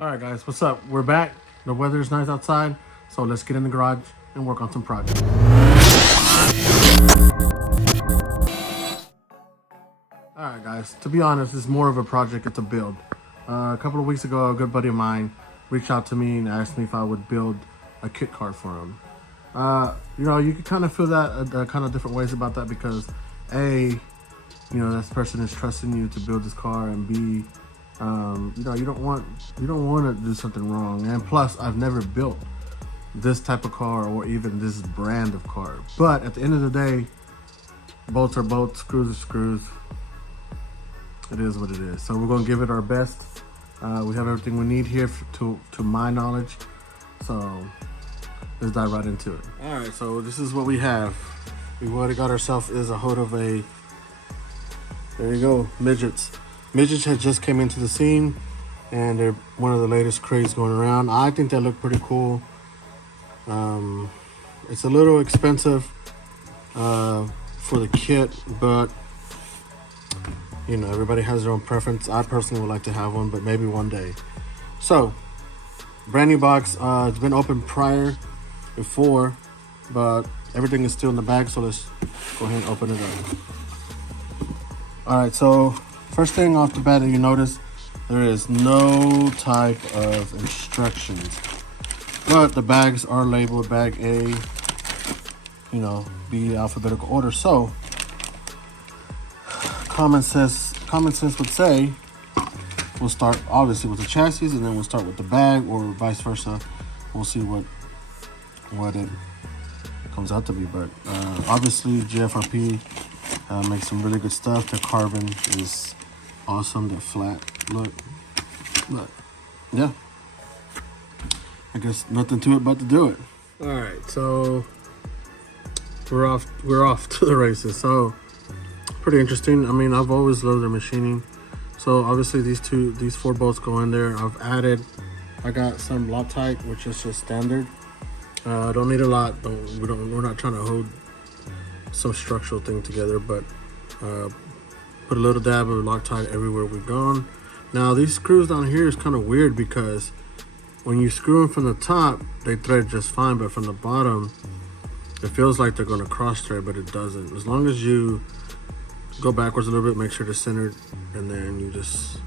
All right, guys, what's up? We're back. The weather's nice outside, so let's get in the garage and work on some projects. All right, guys, to be honest, it's more of a project. It's a build. A couple of weeks ago, a good buddy of mine reached out to me and asked me if I would build a kit car for him. You know, you can kind of feel that kind of different ways about that because A, you know, this person is trusting you to build this car, and B, you know, you don't want to do something wrong. And plus, I've never built this type of car or even this brand of car. But at the end of the day, bolts are bolts, screws are screws. It is what it is. So we're gonna give it our best. We have everything we need here to my knowledge. So let's dive right into it. All right, so this is what we have. We've already got ourselves is a hold of a, there you go, Midgets. Midgets had just came into the scene, and they're one of the latest crates going around. I think they look pretty cool. It's a little expensive for the kit, but you know, everybody has their own preference. I personally would like to have one, but maybe one day. So, brand new box. It's been opened before, but everything is still in the bag, so let's go ahead and open it up. All right, so first thing off the bat that you notice, there is no type of instructions, but the bags are labeled bag A, you know, B alphabetical order. So common sense would say we'll start obviously with the chassis, and then we'll start with the bag, or vice versa. We'll see what it comes out to be. But obviously GFRP makes some really good stuff. The carbon is awesome, the flat look. But yeah, I guess nothing to it but to do it. All right, so we're off to the races. So pretty interesting. I mean, I've always loved their machining. So obviously these four bolts go in there. I got some Loctite, which is just standard. Don't need a lot. We're not trying to hold some structural thing together, but put a little dab of Loctite everywhere we've gone. Now these screws down here is kind of weird because when you screw them from the top, they thread just fine, but from the bottom, it feels like they're going to cross thread, but it doesn't. As long as you go backwards a little bit, make sure they're centered, and then you just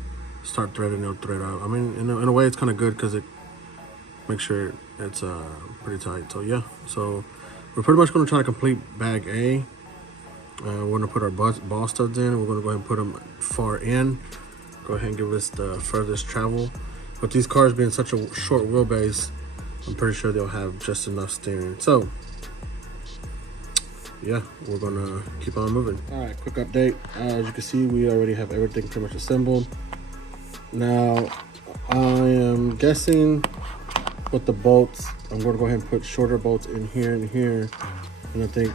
start threading, they'll thread out. I mean, in a way, it's kind of good because it makes sure it's pretty tight. So yeah, so we're pretty much going to try to complete bag A. We're going to put our ball studs in. We're going to go ahead and put them far in. Go ahead and give us the furthest travel. With these cars being such a short wheelbase, I'm pretty sure they'll have just enough steering. So yeah, we're gonna keep on moving. All right, quick update. As you can see, we already have everything pretty much assembled. Now, I am guessing with the bolts, I'm gonna go ahead and put shorter bolts in here and here. And I think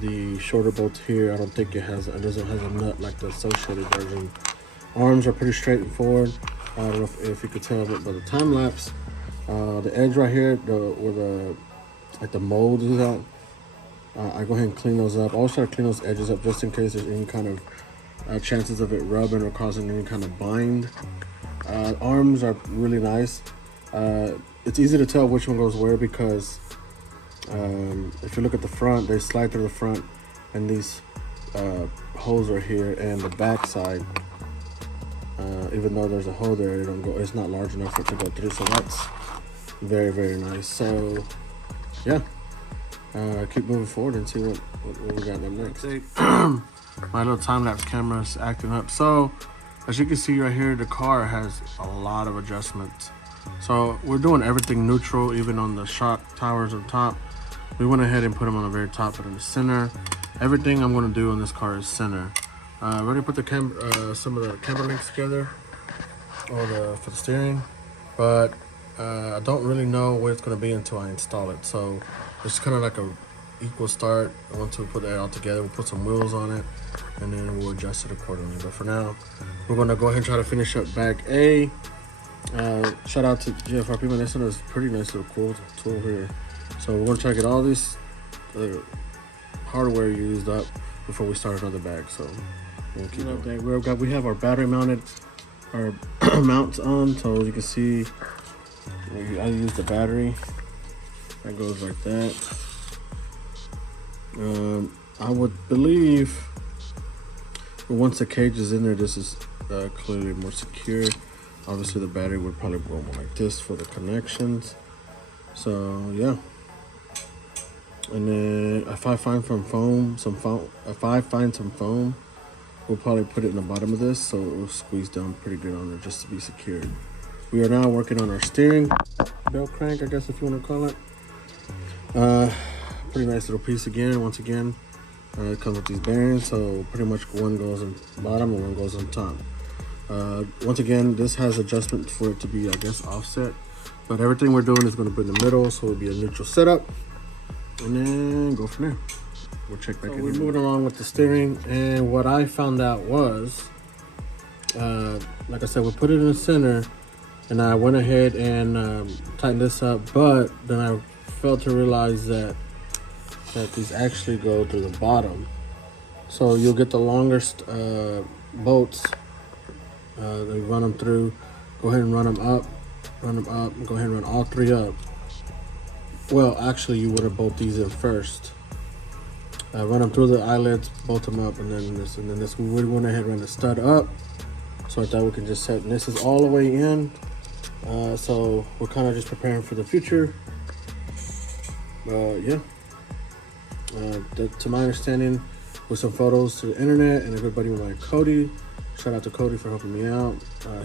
the shorter bolts here, I don't think it doesn't have a nut like the associated version. Arms are pretty straightforward. I don't know if you could tell by the time lapse. The edge right here, where the mold is at, I go ahead and clean those up. I always try to clean those edges up just in case there's any kind of chances of it rubbing or causing any kind of bind. Arms are really nice. It's easy to tell which one goes where because if you look at the front, they slide through the front, and these holes are here, and the back side, even though there's a hole there, it's not large enough for it to go through. So that's very, very nice. So yeah, keep moving forward and see what we got up next. My little time-lapse camera is acting up. So as you can see right here, the car has a lot of adjustments. So we're doing everything neutral, even on the shock towers on top. We went ahead and put them on the very top, but in the center, everything I'm going to do on this car is center. I already put the some of the camber links together, for the steering, but I don't really know where it's going to be until I install it. So it's kind of like a equal start. Once we put that all together, we'll put some wheels on it, and then we'll adjust it accordingly. But for now, we're going to go ahead and try to finish up bag A. Shout out to GFRP, man. This one is pretty nice little cool tool here. So we're going to try to get all this hardware used up before we start another bag. So We have our battery mounted, our mounts on, so as you can see, I use the battery. That goes like that. I would believe once the cage is in there, this is clearly more secure. Obviously, the battery would probably go more like this for the connections. So yeah. And then if I find some foam, we'll probably put it in the bottom of this so it will squeeze down pretty good on there just to be secured. We are now working on our steering belt crank, I guess if you want to call it. Pretty nice little piece again. Once again, it comes with these bearings, so pretty much one goes on the bottom and one goes on top. Once again, this has adjustment for it to be, I guess, offset. But everything we're doing is going to be in the middle, so it'll be a neutral setup. And then go from there. We'll check back in. We're moving along with the steering, and what I found out was, like I said, we put it in the center, and I went ahead and tightened this up, but then I failed to realize that these actually go to the bottom. So you'll get the longest bolts. They run them through. Go ahead and run them up, and go ahead and run all three up. Well, actually, you would have bolt these in first. Run them through the eyelets, bolt them up, and then this. We would went ahead and run the stud up. So I thought we could just set, and this is all the way in. So we're kind of just preparing for the future. Yeah. To my understanding, with some photos to the internet, and everybody was like Cody. Shout out to Cody for helping me out.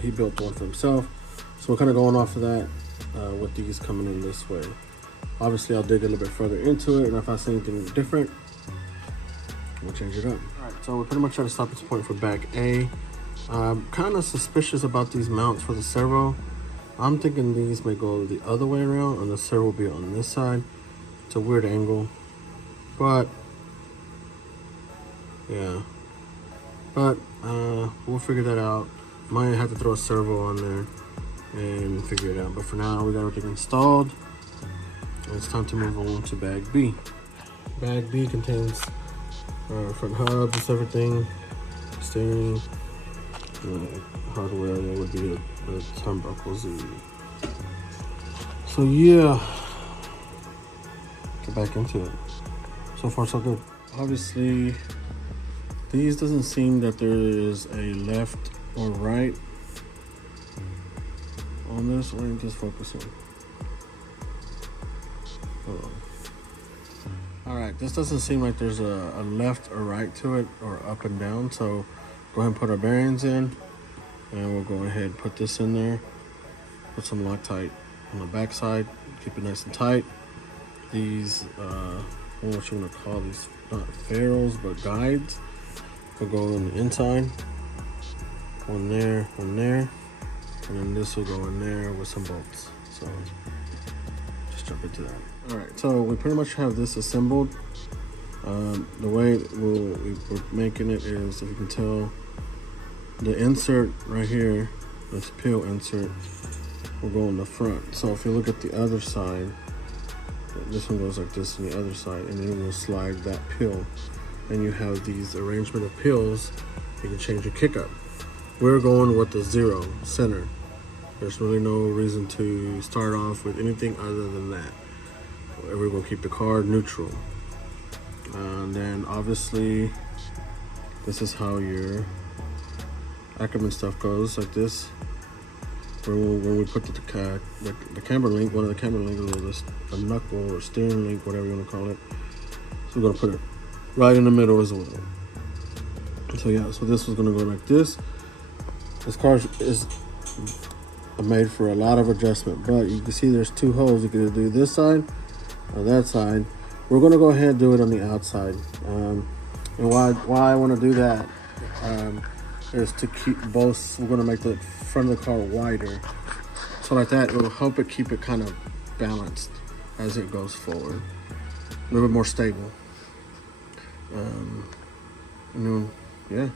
He built one for himself. So we're kind of going off of that with these coming in this way. Obviously, I'll dig a little bit further into it, and if I see anything different, we'll change it up. All right, so we're pretty much at a stopping point for bag A. I'm kind of suspicious about these mounts for the servo. I'm thinking these may go the other way around, and the servo will be on this side. It's a weird angle, but yeah. But we'll figure that out. Might have to throw a servo on there and figure it out. But for now, we got everything installed. And it's time to move on to bag B. Bag B contains front hubs, just everything, steering, hardware. That would be the turnbuckles. So yeah, get back into it. So far, so good. Obviously, these doesn't seem that there is a left or right on this. Let me just focus on. All right, this doesn't seem like there's a left or right to it, or up and down. So go ahead and put our bearings in, and we'll go ahead and put this in there. Put some Loctite on the back side, keep it nice and tight. These, I don't know what you want to call these, not ferrules, but guides. Will go on the inside, one there, and then this will go in there with some bolts. So just jump into that. All right, so we pretty much have this assembled. The way we're making it is, if you can tell, the insert right here, this pill insert, will go in the front. So if you look at the other side, this one goes like this on the other side, and then we'll slide that pill. And you have these arrangement of pills. You can change your kick up. We're going with the 0 center. There's really no reason to start off with anything other than that. We're going to keep the car neutral. And then obviously, this is how your Ackerman stuff goes, like this. When we put the camber link, one of the camber links, a knuckle or steering link, whatever you want to call it. So we're going to put it right in the middle as well. So yeah, so this was gonna go like this. This car is made for a lot of adjustment, but you can see there's 2 holes. You can do this side or that side. We're gonna go ahead and do it on the outside. And why I wanna do that is to keep both, we're gonna make the front of the car wider. So like that, it will help it keep it kind of balanced as it goes forward. A little bit more stable. And then, yeah,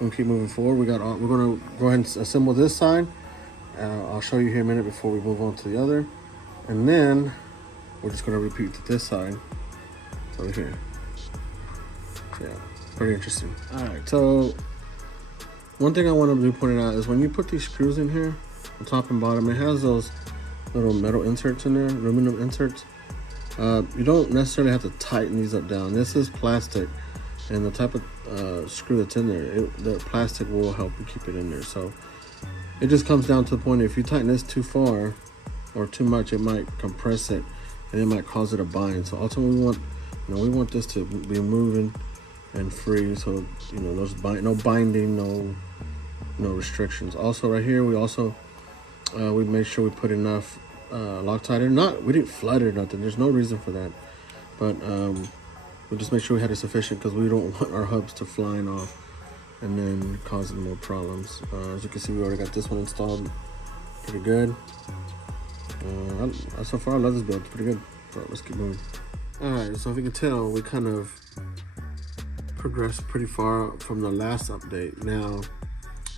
we'll keep moving forward. We're gonna go ahead and assemble this side. I'll show you here in a minute before we move on to the other, and then we're just gonna repeat this side over here. Yeah, pretty interesting. All right, so one thing I want to point out is when you put these screws in here, the top and bottom, it has those little metal inserts in there, aluminum inserts. You don't necessarily have to tighten these up down. This is plastic, and the type of screw that's in there, the plastic will help you keep it in there. So it just comes down to the point, if you tighten this too far or too much, it might compress it and it might cause it to bind. So ultimately we want this to be moving and free, so there's no binding, no restrictions. Also right here, we made sure we put enough Loctite in. We didn't flood it or nothing, there's no reason for that, but we just made sure we had it sufficient because we don't want our hubs to flying off and then causing more problems. As you can see, we already got this one installed pretty good. So far I love this build, it's pretty good. So let's keep moving. Alright, so if you can tell, we kind of progressed pretty far from the last update. Now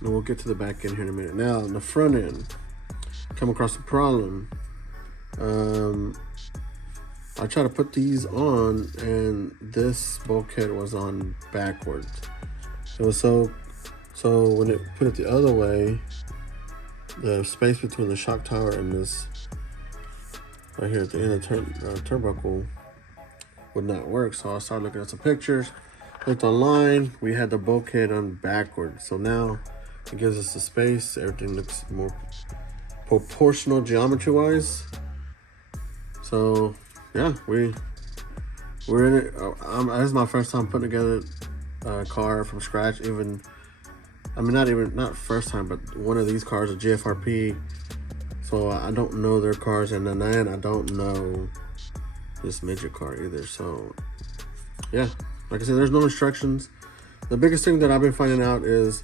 we'll get to the back end here in a minute. Now in the front end, come across a problem. I tried to put these on and this bulkhead was on backwards. So when it put it the other way, the space between the shock tower and this right here at the end of the turnbuckle would not work. So I started looking at some pictures, looked online, we had the bulkhead on backwards. So now it gives us the space, everything looks more proportional geometry wise. So yeah, we're in it. This is my first time putting together a car from scratch. Not first time, but one of these cars, a GFRP. So I don't know their cars, and then I don't know this Midget car either. So yeah, like I said, there's no instructions. The biggest thing that I've been finding out is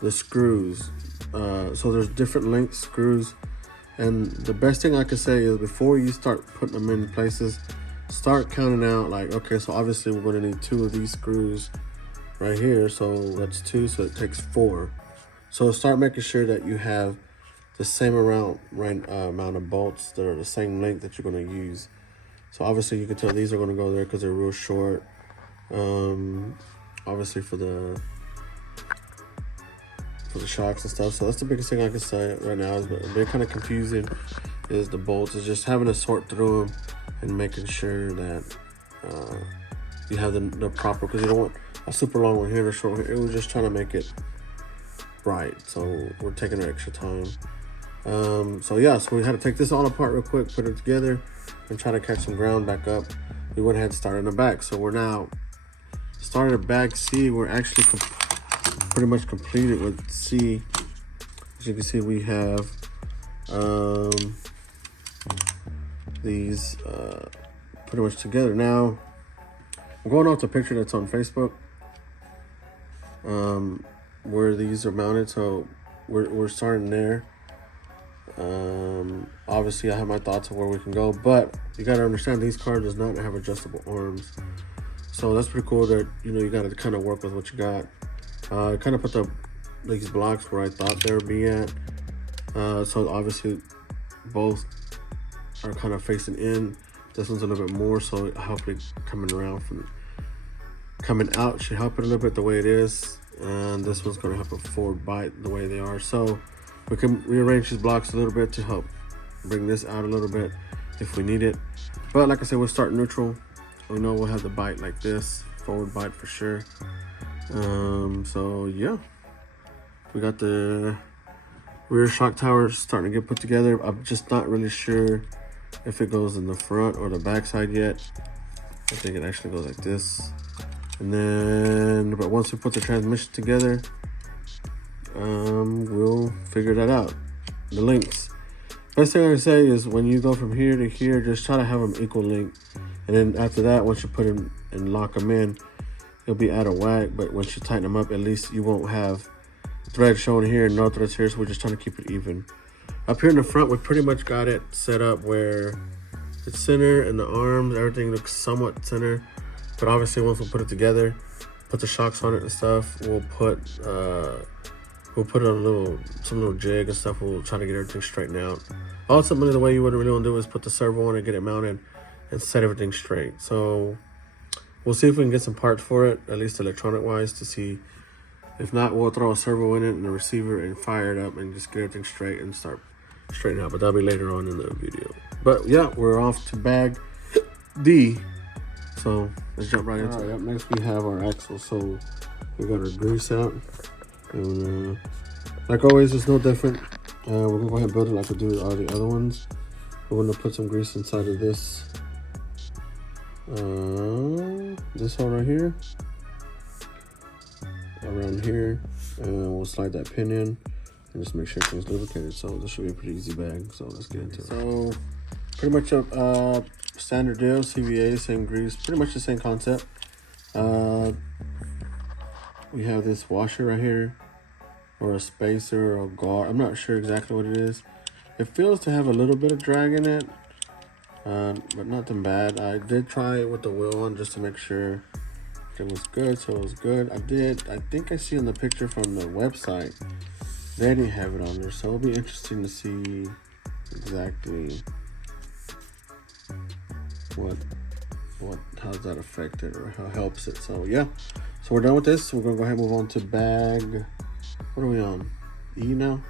the screws. So there's different length screws, and the best thing I could say is before you start putting them in places, start counting out, like, okay, so obviously we're going to need 2 of these screws right here, so that's 2, so it takes 4. So start making sure that you have the same amount of bolts that are the same length that you're going to use. So obviously you can tell these are going to go there because they're real short. Obviously for the shocks and stuff. So that's the biggest thing I can say right now. Is they're kind of confusing. Is the bolts, is just having to sort through them and making sure that you have the proper, because you don't want a super long one here or a short one here. It was just trying to make it right. So we're taking our extra time. So yeah, so we had to take this all apart real quick, put it together, and try to catch some ground back up. We went ahead and started in the back. So we're now started at back C. We're actually pretty much completed with C. As you can see, we have these pretty much together. Now I'm going off the picture that's on Facebook, where these are mounted. So we're starting there. Obviously I have my thoughts of where we can go, but you got to understand these cars does not have adjustable arms, so that's pretty cool that you got to kind of work with what you got. I kind of put these blocks where I thought they would be at, so obviously both are kind of facing in. This one's a little bit more, so hopefully coming out should help it a little bit the way it is, and this one's going to help it forward bite the way they are. So we can rearrange these blocks a little bit to help bring this out a little bit if we need it. But like I said, we'll start neutral. We know we'll have the bite like this, forward bite for sure. So yeah, we got the rear shock tower starting to get put together. I'm just not really sure if it goes in the front or the back side yet. I think it actually goes like this. And then, but once we put the transmission together, we'll figure that out. The links. Best thing I can say is when you go from here to here, just try to have them equal length. And then after that, once you put them and lock them in, it'll be out of whack. But once you tighten them up, at least you won't have threads showing here and no threads here. So we're just trying to keep it even. Up here in the front, we pretty much got it set up where it's center and the arms, everything looks somewhat center. But obviously once we put it together, put the shocks on it and stuff, we'll put on some little jig and stuff. We'll try to get everything straightened out. Ultimately, the way you would really want to do is put the servo on and get it mounted and set everything straight. So We'll see if we can get some parts for it, at least electronic wise, to see. If not, we'll throw a servo in it and a receiver and fire it up and just get everything straight and start straightening out. But that'll be later on in the video. But yeah, we're off to bag D. So let's jump right into it. Up next we have our axle. So we got our grease out. And like always, it's no different. We're gonna go ahead and build it like we do with all the other ones. We're gonna put some grease inside of this hole right here, around here, and we'll slide that pin in and just make sure everything's lubricated. So this should be a pretty easy bag. So let's get into it. So pretty much a standard deal, CVA, same grease, pretty much the same concept. We have this washer right here, or a spacer or a guard. I'm not sure exactly what it is. It feels to have a little bit of drag in it, but nothing bad. I did try it with the wheel on just to make sure it was good, so it was good. I think I see in the picture from the website, they didn't have it on there, so it'll be interesting to see exactly how's that affect it or how it helps it. So yeah, so we're done with this. We're gonna go ahead and move on to bag, what are we on, E now?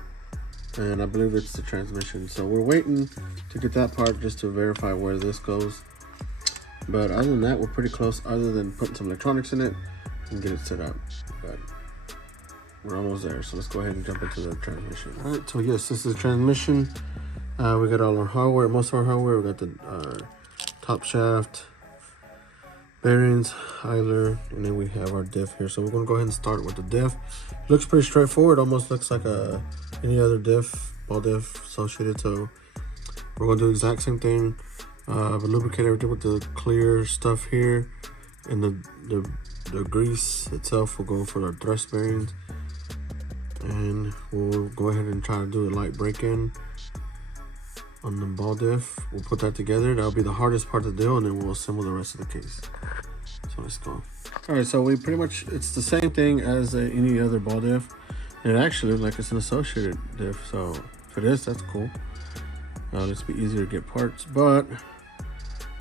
And I believe it's the transmission. So we're waiting to get that part just to verify where this goes. But other than that, we're pretty close, other than putting some electronics in it and get it set up. But we're almost there. So let's go ahead and jump into the transmission. All right, so yes, this is the transmission. We got all our hardware, most of our hardware. We got the top shaft, bearings, idler, and then we have our diff here. So we're gonna go ahead and start with the diff. Looks pretty straightforward, almost looks like any other diff, ball diff associated. So we're gonna do the exact same thing. But lubricate everything with the clear stuff here, and the grease itself will go for our thrust bearings. And we'll go ahead and try to do a light break-in on the ball diff. We'll put that together. That'll be the hardest part to do, and then we'll assemble the rest of the case. So let's go. All right, so we pretty much, it's the same thing as any other ball diff. And it actually looks like it's an associated diff. So for this, that's cool. It's be easier to get parts, but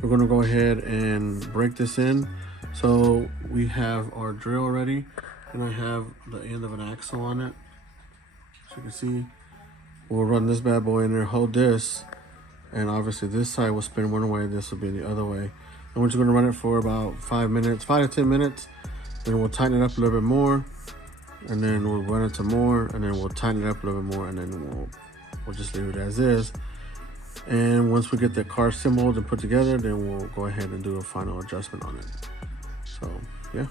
we're gonna go ahead and break this in. So we have our drill ready, and I have the end of an axle on it. As you can see, we'll run this bad boy in there, hold this, and obviously this side will spin one way, this will be the other way. And we're just gonna run it for about 5 minutes, 5 to 10 minutes. Then we'll tighten it up a little bit more, and then we'll run it to more, and then we'll tighten it up a little bit more, and then we'll just leave it as is. And once we get the car assembled and put together, then we'll go ahead and do a final adjustment on it. So yeah,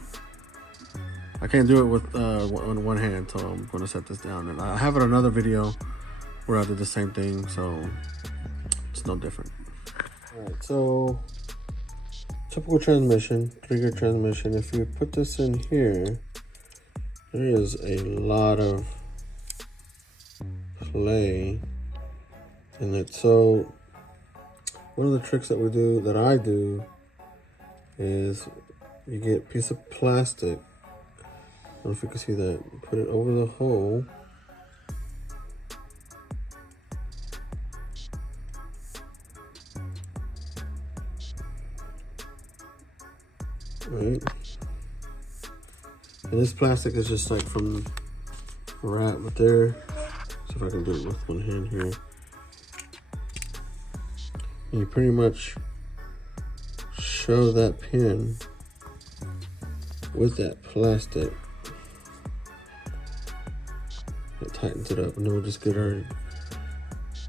I can't do it with one hand, so I'm going to set this down. And I have another video where I did the same thing, so it's no different. All right, so typical transmission, 3-gear transmission. If you put this in here, there is a lot of play in it. So one of the tricks that I do is you get a piece of plastic, I don't know if you can see that, put it over the hole, right? And this plastic is just like from right there. See if I can do it with one hand here. And you pretty much shove that pin with that plastic. It tightens it up, and then we'll just get our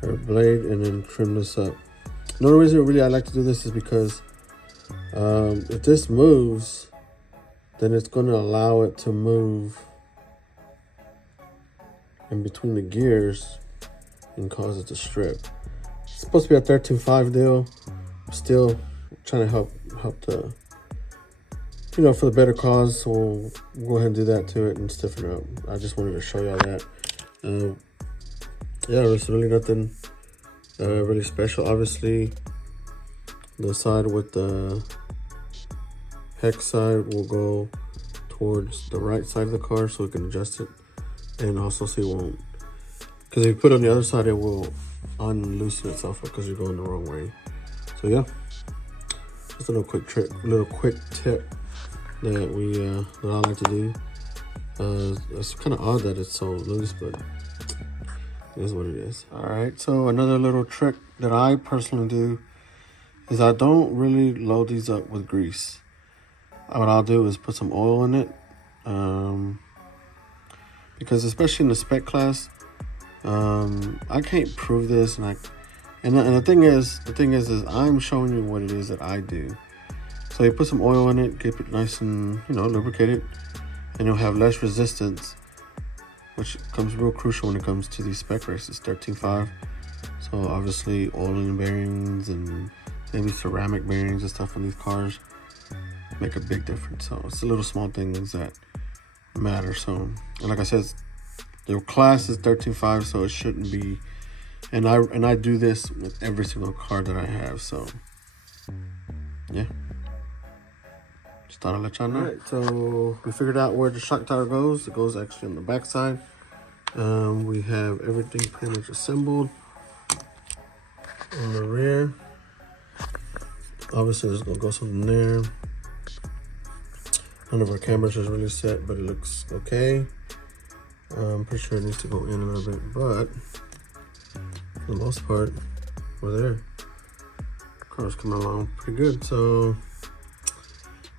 blade and then trim this up. Another reason really I like to do this is because if this moves, then it's going to allow it to move in between the gears and cause it to strip. It's supposed to be a 13.5 deal. I'm still trying to help the, for the better cause. So we'll go ahead and do that to it and stiffen it up. I just wanted to show y'all that. Yeah, there's really nothing really special. Obviously, the side with the hex side will go towards the right side of the car so we can adjust it, and also so it won't, because if you put it on the other side, it will unloosen itself up because you're going the wrong way. So yeah, just a little quick tip that I like to do. It's kind of odd that it's so loose, but it is what it is. All right, so another little trick that I personally do is I don't really load these up with grease. What I'll do is put some oil in it, because especially in the spec class, I can't prove this, and the thing is I'm showing you what it is that I do. So you put some oil in it, keep it nice and lubricated, and you'll have less resistance, which comes real crucial when it comes to these spec races, 13.5. So obviously oiling bearings and maybe ceramic bearings and stuff on these cars make a big difference. So it's the little small things that matter. So, and like I said, the class is 13.5, so it shouldn't be. And I do this with every single car that I have. So yeah, just thought I'd let y'all know. All right, so we figured out where the shock tower goes. It goes actually on the back side. We have everything pretty much assembled on the rear. Obviously, there's gonna go something there. None of our cameras is really set, but it looks okay. I'm pretty sure it needs to go in a little bit, but for the most part, we're there. Car's coming along pretty good. So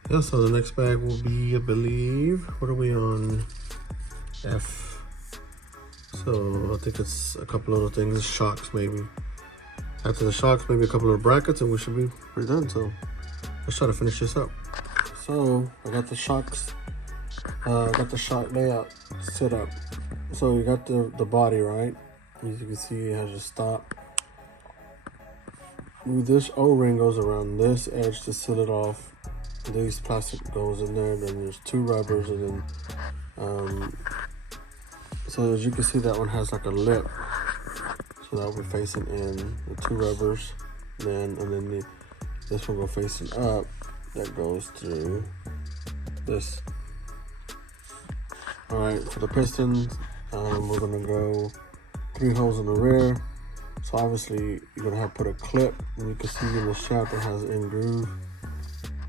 yeah, so the next bag will be, I believe, what are we on? F. So I think it's a couple other things, shocks maybe. After the shocks, maybe a couple of brackets, and we should be pretty done. So let's try to finish this up. So I got the shocks, got the shock layout set up. So you got the body, right? As you can see, it has a stop. This O-ring goes around this edge to seal it off. These plastic goes in there. Then there's two rubbers, and then so as you can see, that one has like a lip. So that will be facing in, the two rubbers, and then this one go facing up. That goes through this. All right, for the pistons, we're gonna go 3 holes in the rear. So obviously you're gonna have to put a clip, and you can see in the shaft it has an in groove,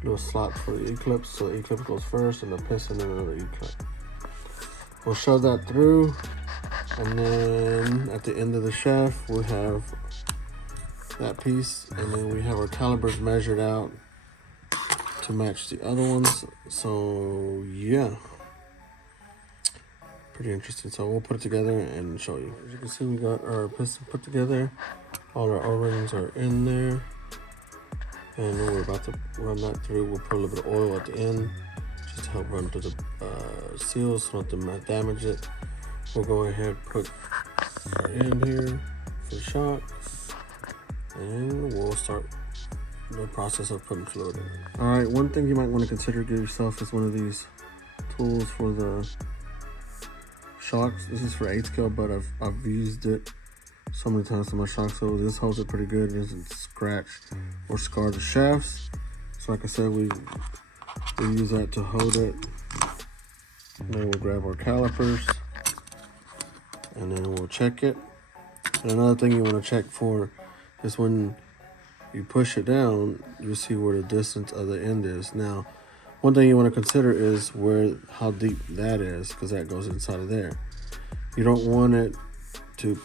little slot for the E-clips. So the E-clip goes first, and the piston, and another E-clip. We'll shove that through, and then at the end of the shaft we have that piece, and then we have our calipers measured out to match the other ones. So yeah, pretty interesting. So we'll put it together and show you. As you can see, we got our piston put together. All our O-rings are in there, and then we're about to run that through. We'll put a little bit of oil at the end just to help run through the seals so not to damage it. We'll go ahead and put our end here for the shock, and we'll start the process of putting fluid in. All right, one thing you might want to consider, give yourself, is one of these tools for the shocks. This is for 8 scale, but I've used it so many times on my shocks, so this holds it pretty good. It doesn't scratch or scar the shafts. So like I said, we use that to hold it. And then we'll grab our calipers, and then we'll check it. And another thing you want to check for is when you push it down, you see where the distance of the end is. Now, one thing you want to consider is how deep that is, because that goes inside of there. You don't want it to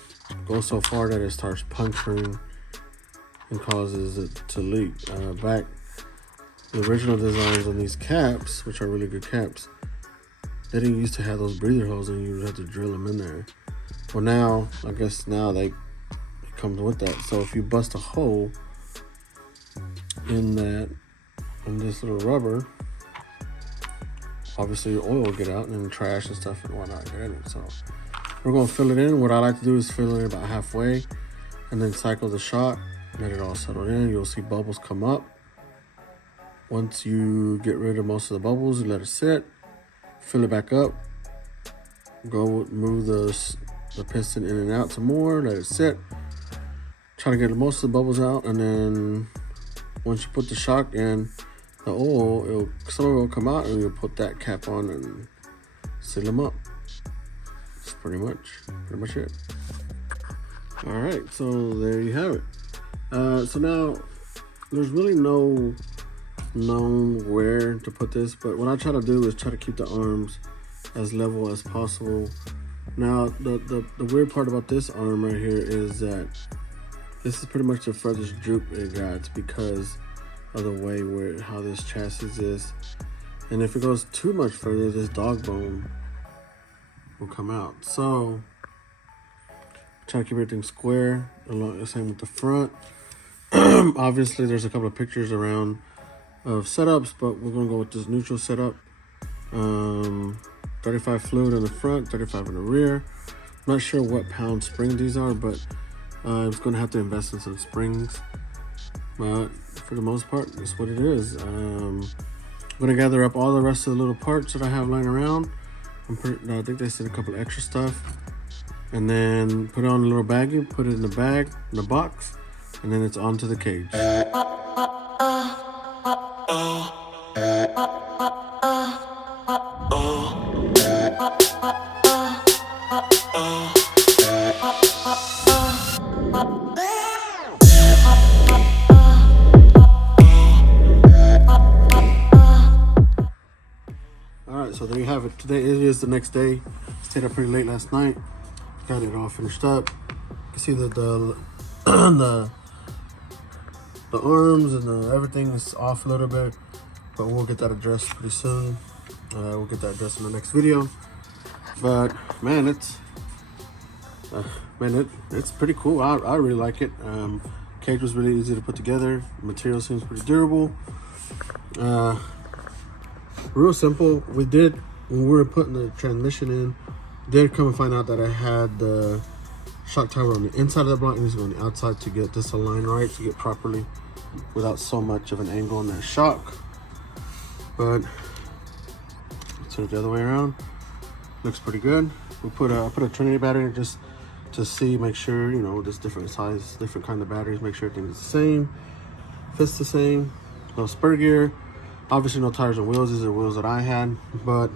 go so far that it starts puncturing and causes it to leak. Back the original designs on these caps, which are really good caps, they didn't used to have those breather holes, and you would have to drill them in there. Well, now I guess now it comes with that. So if you bust a hole in this little rubber, obviously your oil will get out, and then trash and stuff and whatnot get in it. So we're gonna fill it in. What I like to do is fill it about halfway, and then cycle the shock, let it all settle in. You'll see bubbles come up. Once you get rid of most of the bubbles, you let it sit, fill it back up, move the piston in and out some more, let it sit, try to get most of the bubbles out, and then once you put the shock in, the oil, some of it will come out, and you'll put that cap on and seal them up. That's pretty much it. All right, so there you have it. So now there's really no known where to put this, but what I try to do is try to keep the arms as level as possible. Now, the weird part about this arm right here is that this is pretty much the furthest droop it got because of the way how this chassis is. And if it goes too much further, this dog bone will come out. So try to keep everything square, along the same with the front. Obviously, there's a couple of pictures around of setups, but we're gonna go with this neutral setup. 35 fluid in the front, 35 in the rear. I'm not sure what pound spring these are, but I was gonna have to invest in some springs. But for the most part, that's what it is. I'm gonna gather up all the rest of the little parts that I have lying around. I think they said a couple extra stuff, and then put it on a little baggie, put it in the bag, in the box, and then it's onto the cage. Alright, so there you have it. Today is the next day. Stayed up pretty late last night. Got it all finished up. You can see that the arms and everything is off a little bit, but we'll get that addressed pretty soon. We'll get that addressed in the next video. But man, it's pretty cool. I really like it. Cage was really easy to put together. The material seems pretty durable. Real simple. We did, when we were putting the transmission in, did come and find out that I had the shock tower on the inside of the block and on the outside to get this aligned right, to get properly without so much of an angle on that shock. But let's turn it the other way around. Looks pretty good. I put a Trinity battery just to see, make sure, you know, there's different size, different kind of batteries, make sure everything's the same, fits the same. No spur gear. Obviously no tires and wheels. These are wheels that I had, but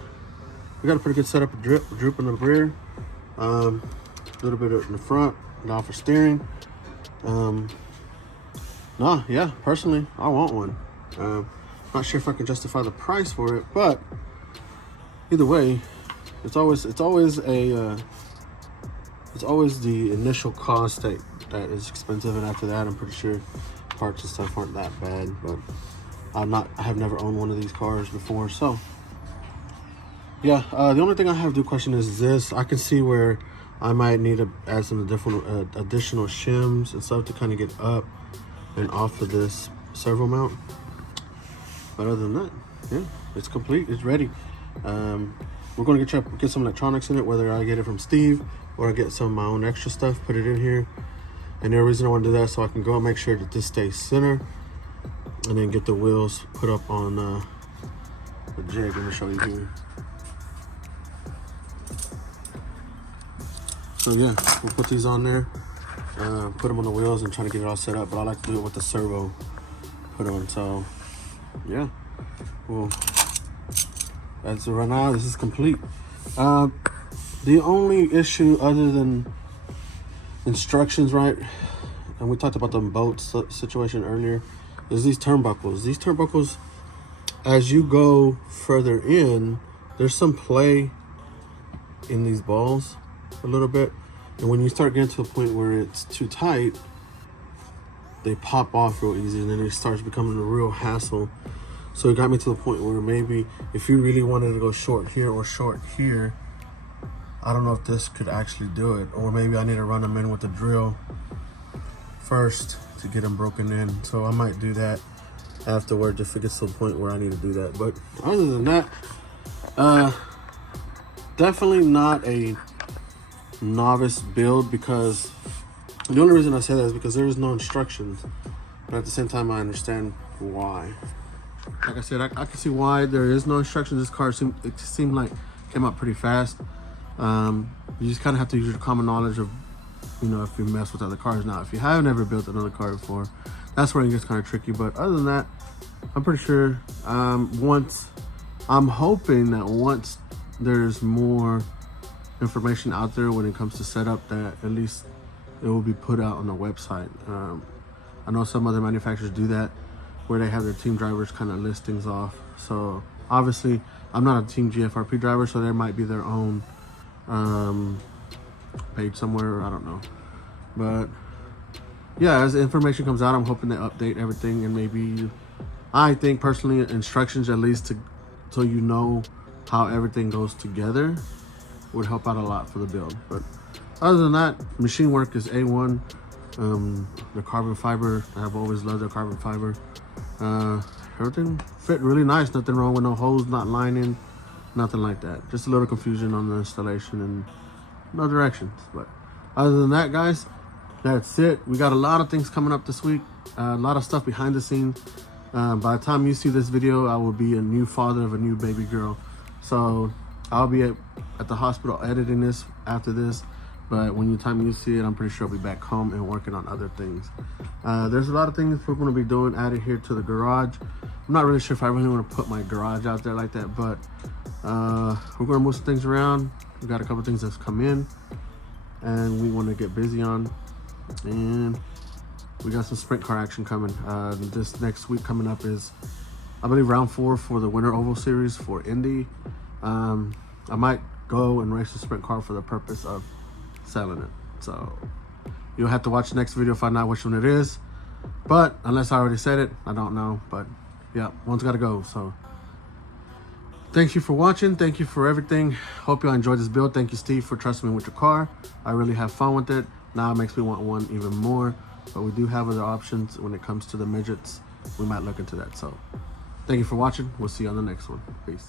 we got a pretty good setup of droop in the rear, a little bit in the front, now for steering. Yeah, personally, I want one. Not sure if I can justify the price for it, but either way, it's always the initial cost that is expensive, and after that, I'm pretty sure parts and stuff aren't that bad. But I have never owned one of these cars before, so yeah. The only thing I have to question is this. I can see where I might need to add some different additional shims and stuff to kind of get up and off of this servo mount. But other than that, yeah, it's complete. It's ready. We're going to get some electronics in it, whether I get it from Steve or I get some of my own extra stuff, put it in here. And the reason I want to do that so I can go and make sure that this stays center, and then get the wheels put up on the jig. Let me show you here. So yeah, we'll put these on there, put them on the wheels and try to get it all set up. But I like to do it with the servo put on. So yeah, well, as of right now, this is complete. The only issue other than instructions, right, and we talked about the boat situation earlier, is these turnbuckles. These turnbuckles, as you go further in, there's some play in these balls a little bit, and when you start getting to a point where it's too tight, they pop off real easy, and then it starts becoming a real hassle. So it got me to the point where maybe if you really wanted to go short here or short here, I don't know if this could actually do it, or maybe I need to run them in with the drill first to get them broken in. So I might do that afterward if it gets to the point where I need to do that. But other than that, definitely not a novice build, because the only reason I say that is because there is no instructions, but at the same time I understand why. Like I said, I can see why there is no instructions. This car seemed like came out pretty fast. You just kind of have to use your common knowledge of, you know, if you mess with other cars. Now, if you have never built another car before, that's where it gets kind of tricky. But other than that, I'm pretty sure I'm hoping that once there's more information out there when it comes to setup, that at least it will be put out on the website. I know some other manufacturers do that, where they have their team drivers kind of list things off. So obviously I'm not a Team GFRP driver, so there might be their own page somewhere, I don't know. But yeah, as the information comes out, I'm hoping they update everything, and maybe, I think personally, instructions at least so you know how everything goes together would help out a lot for the build. But other than that, machine work is A1. The carbon fiber, I've always loved the carbon fiber. Everything fit really nice, nothing wrong with no holes, not lining, nothing like that. Just a little confusion on the installation and no directions. But other than that, guys, that's it. We got a lot of things coming up this week, a lot of stuff behind the scenes. By the time you see this video, I will be a new father of a new baby girl, so I'll be at the hospital editing this after this. But when time you see it, I'm pretty sure I'll be back home and working on other things. There's a lot of things we're going to be doing added here to the garage. I'm not really sure if I really want to put my garage out there like that, but we're going to move some things around. We got a couple things that's come in and we want to get busy on, and we got some sprint car action coming. This next week coming up is, I believe, round 4 for the Winter Oval Series for Indy. I might go and race a sprint car for the purpose of selling it. So you'll have to watch the next video to find out which one it is. But unless I already said it, I don't know. But yeah, one's got to go. So thank you for watching. Thank you for everything. Hope you all enjoyed this build. Thank you, Steve, for trusting me with your car. I really have fun with it. Now it makes me want one even more. But we do have other options when it comes to the midgets. We might look into that. So thank you for watching. We'll see you on the next one. Peace.